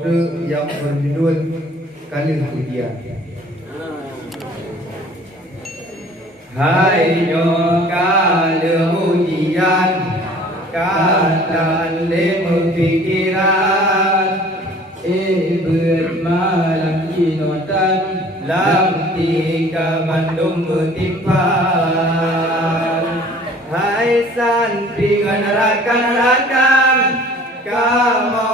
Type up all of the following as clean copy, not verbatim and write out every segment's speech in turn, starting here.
kode yang berjudul Kali Ujian. Hai nyo kali ujian, katan lemu pikiran, bermalam jinotan, lam tiga mandum bertimpan. Hai santi rakan-rakan, kamu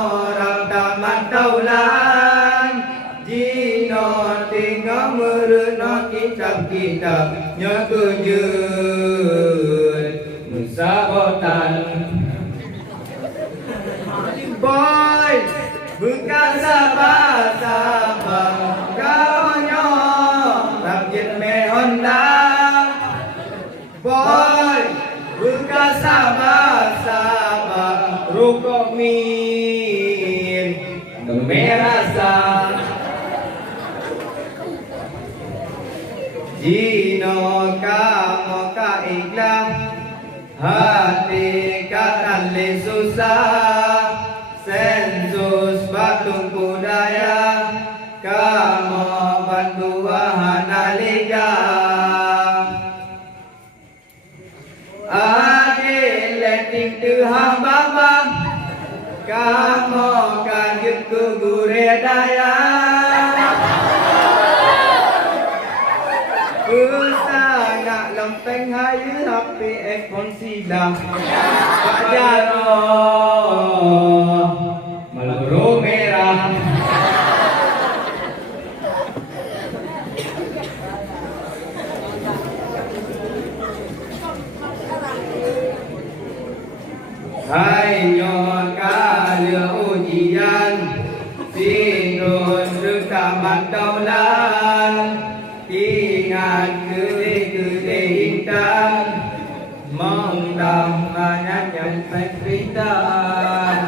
taman taulan, jino tinggal merenung kitab-kitab nyekejut musabotan. Boy, bukan sabar-sabar kau nyo rakit mehonda. Boy, bukan sabar-sabar rukuk min merasa. Jino kamu ikhlas, hati katan le susah, sensus batung budaya, kamu bantu wahana liga. Adik leting tuhan baba, kamu kaget ke gure daya. Usah lempeng hayu tapi ekon silang Pak Jaro meluru merah. Hai nyon kali ujian, sinun rekaman taulan, ingat gede-gede intan, mengdam banyak yang pintar.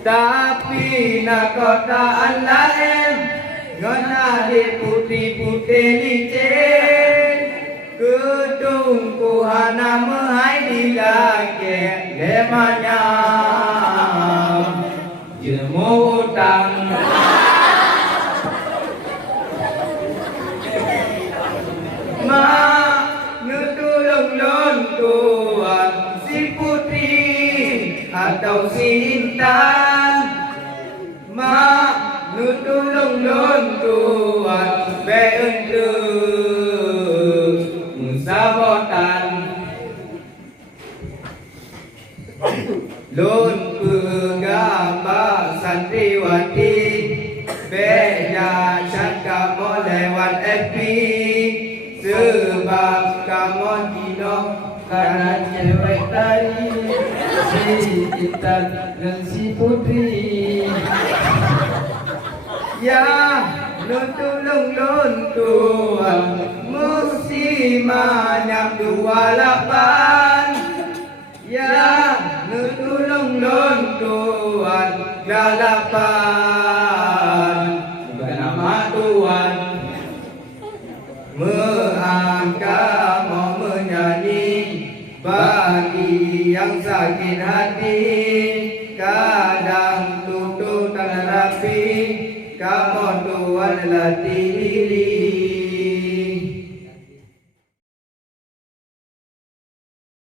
Tapi nakotaan lain, ngana di putih-putih licin, gedung kuhana mehai di lagi lemanya, ilmu utang. Ngetulung-lung tuan si putri atau si intan. Ngetulung-lung tuan beundung musabotan. Lun pegamba santriwati, beja cakap mau lewat FB. Sebab kamu hidup karena cewek tadi, si intan dan si putri. Ya, luntulung-luntuan musiman yang 28. Ya, luntulung-luntuan galapan, bukan nama Tuhan. Mengangkat mau menyanyi bagi yang sakit hati, kadang tuntutan rapi, kamu tuan latih diri.